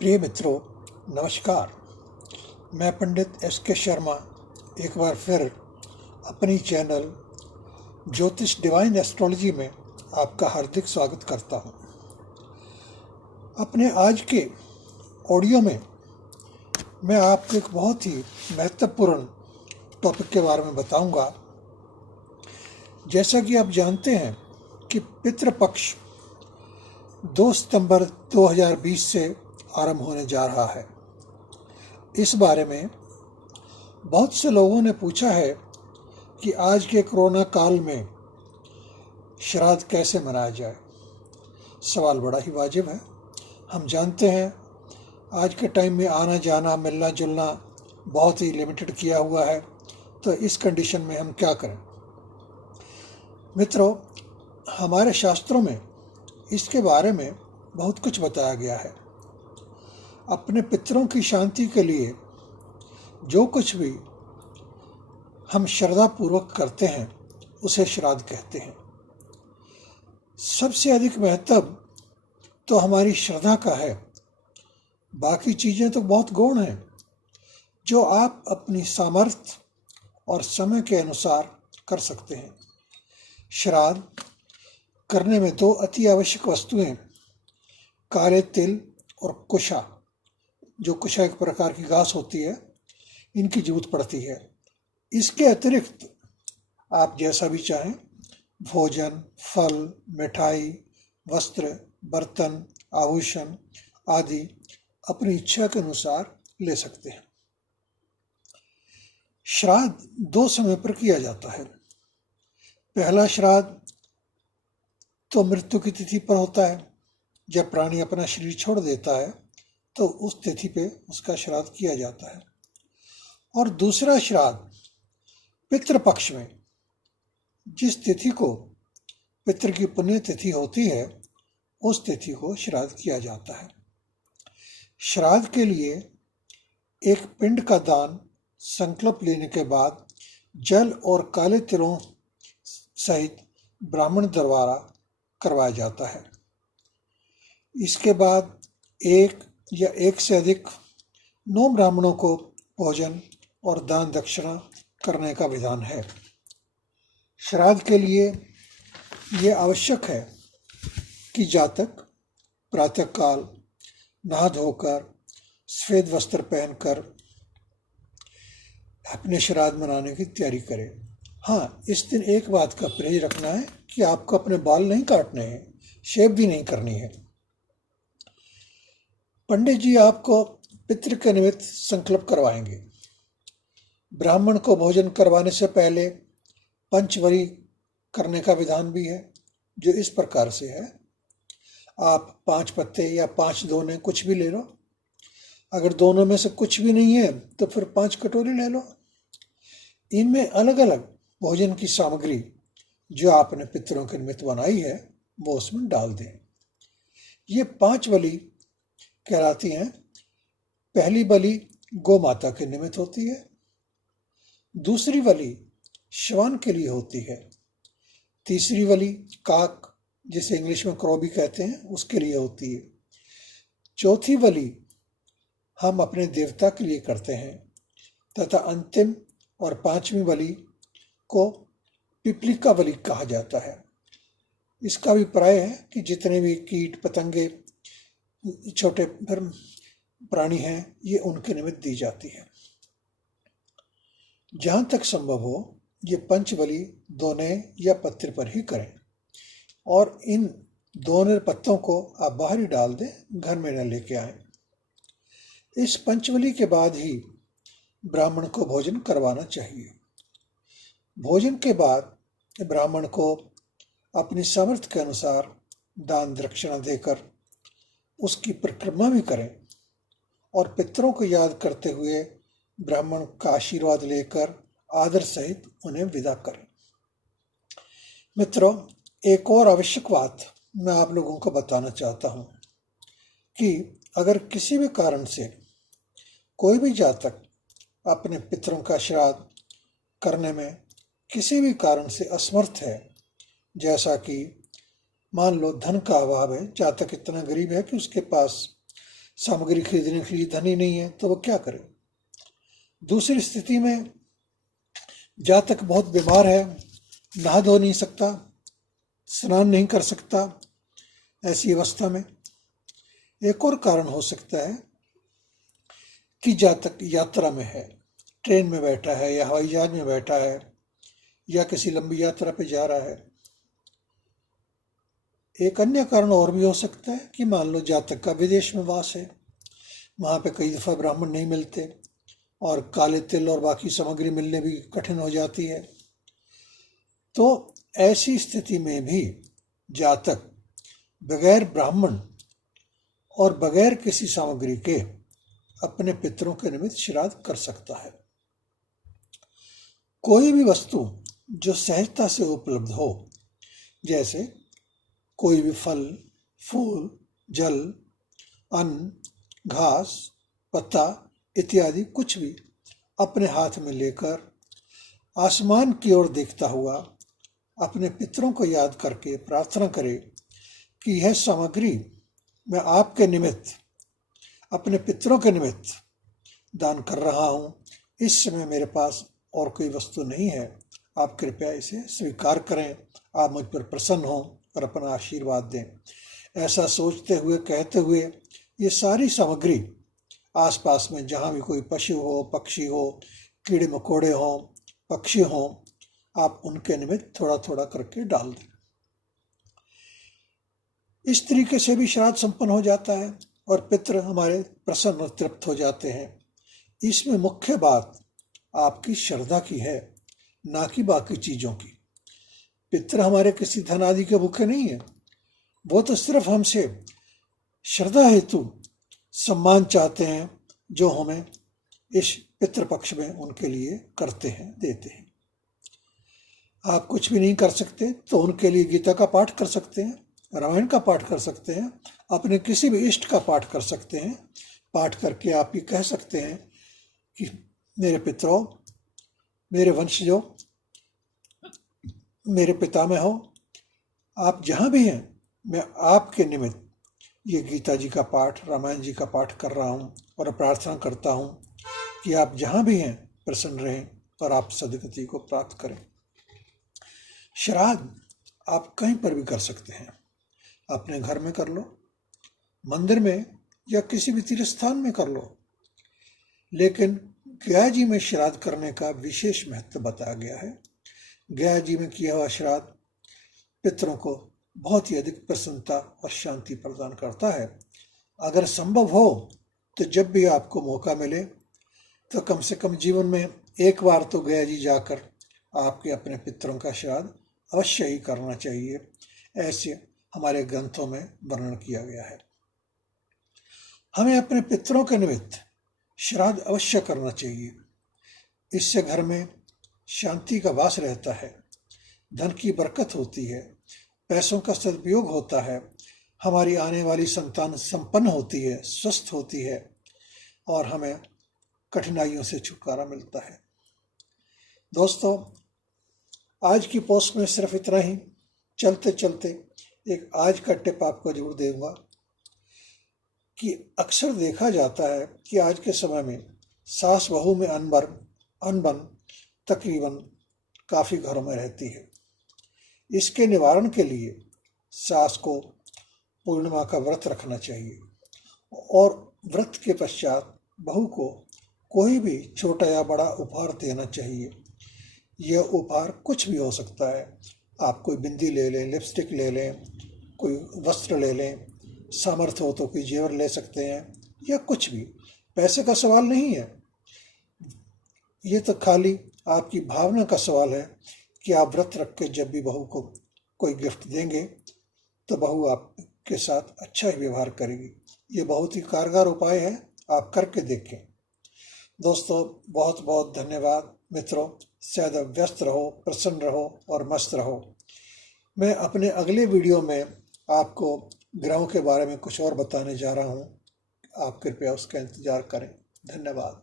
प्रिय मित्रों, नमस्कार। मैं पंडित एस के शर्मा एक बार फिर अपनी चैनल ज्योतिष डिवाइन एस्ट्रोलॉजी में आपका हार्दिक स्वागत करता हूं। अपने आज के ऑडियो में मैं आपको एक बहुत ही महत्वपूर्ण टॉपिक के बारे में बताऊंगा। जैसा कि आप जानते हैं कि पितृपक्ष 2 सितंबर 2020 से आरंभ होने जा रहा है। इस बारे में बहुत से लोगों ने पूछा है कि आज के कोरोना काल में श्राद्ध कैसे मनाया जाए। सवाल बड़ा ही वाजिब है। हम जानते हैं आज के टाइम में आना जाना मिलना जुलना बहुत ही लिमिटेड किया हुआ है, तो इस कंडीशन में हम क्या करें। मित्रों, हमारे शास्त्रों में इसके बारे में बहुत कुछ बताया गया है। अपने पितरों की शांति के लिए जो कुछ भी हम श्रद्धापूर्वक करते हैं उसे श्राद्ध कहते हैं। सबसे अधिक महत्व तो हमारी श्रद्धा का है, बाकी चीज़ें तो बहुत गौण हैं जो आप अपनी सामर्थ्य और समय के अनुसार कर सकते हैं। श्राद्ध करने में 2 अति आवश्यक वस्तुएं काले तिल और कुशा, जो कुशा एक प्रकार की घास होती है, इनकी जरूरत पड़ती है। इसके अतिरिक्त आप जैसा भी चाहें भोजन, फल, मिठाई, वस्त्र, बर्तन, आभूषण आदि अपनी इच्छा के अनुसार ले सकते हैं। श्राद्ध 2 समय पर किया जाता है। पहला श्राद्ध तो मृत्यु की तिथि पर होता है। जब प्राणी अपना शरीर छोड़ देता है तो उस तिथि पे उसका श्राद्ध किया जाता है। और दूसरा श्राद्ध पितृपक्ष में, जिस तिथि को पितृ की पुण्य तिथि होती है उस तिथि को श्राद्ध किया जाता है। श्राद्ध के लिए एक पिंड का दान संकल्प लेने के बाद जल और काले तिलों सहित ब्राह्मण द्वारा करवाया जाता है। इसके बाद एक या एक से अधिक 9 ब्राह्मणों को भोजन और दान दक्षिणा करने का विधान है। श्राद्ध के लिए यह आवश्यक है कि जातक प्रातःकाल नहा धोकर सफेद वस्त्र पहनकर अपने श्राद्ध मनाने की तैयारी करे। हाँ, इस दिन एक बात का परहेज रखना है कि आपको अपने बाल नहीं काटने हैं, शेव भी नहीं करनी है। पंडित जी आपको पितृ के निमित्त संकल्प करवाएंगे। ब्राह्मण को भोजन करवाने से पहले पंचवरी करने का विधान भी है, जो इस प्रकार से है। आप 5 पत्ते या 5 दोने कुछ भी ले लो। अगर दोनों में से कुछ भी नहीं है तो फिर 5 कटोरी ले लो। इनमें अलग अलग भोजन की सामग्री जो आपने पितरों के निमित्त बनाई है वो उसमें डाल दें। ये 5 बलि कहलाती हैं। पहली बलि गौ माता के निमित्त होती है, दूसरी बलि श्वान के लिए होती है, तीसरी बलि काक, जिसे इंग्लिश में क्रॉ भी कहते हैं, उसके लिए होती है, चौथी बलि हम अपने देवता के लिए करते हैं, तथा अंतिम और 5वीं बलि को पिपलिका बलि कहा जाता है। इसका अभिप्राय है कि जितने भी कीट पतंगे छोटे प्राणी हैं ये उनके निमित्त दी जाती है। जहां तक संभव हो ये पंचबली दोने या पत्थर पर ही करें और इन दोनों पत्तों को आप बाहर ही डाल दें, घर में न लेके आए। इस पंचबली के बाद ही ब्राह्मण को भोजन करवाना चाहिए। भोजन के बाद ब्राह्मण को अपनी सामर्थ्य के अनुसार दान दक्षिणा देकर उसकी परिक्रमा भी करें और पितरों को याद करते हुए ब्राह्मण का आशीर्वाद लेकर आदर सहित उन्हें विदा करें। मित्रों, एक और आवश्यक बात मैं आप लोगों को बताना चाहता हूं कि अगर किसी भी कारण से कोई भी जातक अपने पितरों का श्राद्ध करने में किसी भी कारण से असमर्थ है, जैसा कि मान लो धन का अभाव है, जातक इतना गरीब है कि उसके पास सामग्री खरीदने के लिए धन ही नहीं है तो वो क्या करे। दूसरी स्थिति में जातक बहुत बीमार है, नहा धो नहीं सकता, स्नान नहीं कर सकता। ऐसी अवस्था में एक और कारण हो सकता है कि जातक यात्रा में है, ट्रेन में बैठा है या हवाई जहाज में बैठा है या किसी लंबी यात्रा पे जा रहा है। एक अन्य कारण और भी हो सकता है कि मान लो जातक का विदेश में वास है, वहाँ पे कई दफ़ा ब्राह्मण नहीं मिलते और काले तिल और बाकी सामग्री मिलने भी कठिन हो जाती है। तो ऐसी स्थिति में भी जातक बगैर ब्राह्मण और बगैर किसी सामग्री के अपने पितरों के निमित्त श्राद्ध कर सकता है। कोई भी वस्तु जो सहजता से उपलब्ध हो, जैसे कोई भी फल, फूल, जल, अन्न, घास, पत्ता इत्यादि कुछ भी अपने हाथ में लेकर आसमान की ओर देखता हुआ अपने पितरों को याद करके प्रार्थना करे कि यह सामग्री मैं आपके निमित्त, अपने पितरों के निमित्त दान कर रहा हूँ। इस समय मेरे पास और कोई वस्तु नहीं है, आप कृपया इसे स्वीकार करें, आप मुझ पर प्रसन्न हों और अपना आशीर्वाद दें। ऐसा सोचते हुए, कहते हुए ये सारी सामग्री आसपास में जहाँ भी कोई पशु हो, पक्षी हो, कीड़े मकोड़े हों, पक्षी हों, आप उनके निमित्त थोड़ा थोड़ा करके डाल दें। इस तरीके से भी श्राद्ध संपन्न हो जाता है और पितृ हमारे प्रसन्न और तृप्त हो जाते हैं। इसमें मुख्य बात आपकी श्रद्धा की है, ना कि बाकी चीज़ों की। पितृ हमारे किसी धन आदि के भूखे नहीं है, वो तो सिर्फ हमसे श्रद्धा हेतु सम्मान चाहते हैं जो हमें इस पितृपक्ष में उनके लिए करते हैं, देते हैं। आप कुछ भी नहीं कर सकते तो उनके लिए गीता का पाठ कर सकते हैं, रामायण का पाठ कर सकते हैं, अपने किसी भी इष्ट का पाठ कर सकते हैं। पाठ करके आप ये कह सकते हैं कि मेरे पितरों, मेरे वंशजों, मेरे पितामह हो, आप जहाँ भी हैं, मैं आपके निमित्त ये गीता जी का पाठ, रामायण जी का पाठ कर रहा हूँ और प्रार्थना करता हूँ कि आप जहाँ भी हैं प्रसन्न रहें और आप सदगति को प्राप्त करें। श्राद्ध आप कहीं पर भी कर सकते हैं, अपने घर में कर लो, मंदिर में या किसी भी तीर्थ स्थान में कर लो, लेकिन गया जी में श्राद्ध करने का विशेष महत्व बताया गया है। गया जी में किया हुआ श्राद्ध पितरों को बहुत ही अधिक प्रसन्नता और शांति प्रदान करता है। अगर संभव हो तो जब भी आपको मौका मिले तो कम से कम जीवन में एक बार तो गया जी जाकर आपके अपने पितरों का श्राद्ध अवश्य ही करना चाहिए। ऐसे हमारे ग्रंथों में वर्णन किया गया है। हमें अपने पितरों के निमित्त श्राद्ध अवश्य करना चाहिए। इससे घर में शांति का वास रहता है, धन की बरकत होती है, पैसों का सदुपयोग होता है, हमारी आने वाली संतान संपन्न होती है, स्वस्थ होती है और हमें कठिनाइयों से छुटकारा मिलता है। दोस्तों, आज की पोस्ट में सिर्फ इतना ही। चलते चलते एक आज का टिप आपको जरूर दूंगा कि अक्सर देखा जाता है कि आज के समय में सास बहू में अनबन तकरीबन काफ़ी घरों में रहती है। इसके निवारण के लिए सास को पूर्णिमा का व्रत रखना चाहिए और व्रत के पश्चात बहू को कोई भी छोटा या बड़ा उपहार देना चाहिए। यह उपहार कुछ भी हो सकता है। आप कोई बिंदी ले लें, लिपस्टिक ले लें, कोई वस्त्र ले लें, सामर्थ्य हो तो कोई जेवर ले सकते हैं या कुछ भी। पैसे का सवाल नहीं है, ये तो खाली आपकी भावना का सवाल है कि आप व्रत रख के जब भी बहू को कोई गिफ्ट देंगे तो बहू आपके साथ अच्छा ही व्यवहार करेगी। ये बहुत ही कारगर उपाय है, आप करके देखें। दोस्तों, बहुत बहुत धन्यवाद। मित्रों, ज़्यादा व्यस्त रहो, प्रसन्न रहो और मस्त रहो। मैं अपने अगले वीडियो में आपको ग्रहों के बारे में कुछ और बताने जा रहा हूँ। आप कृपया उसका इंतज़ार करें। धन्यवाद।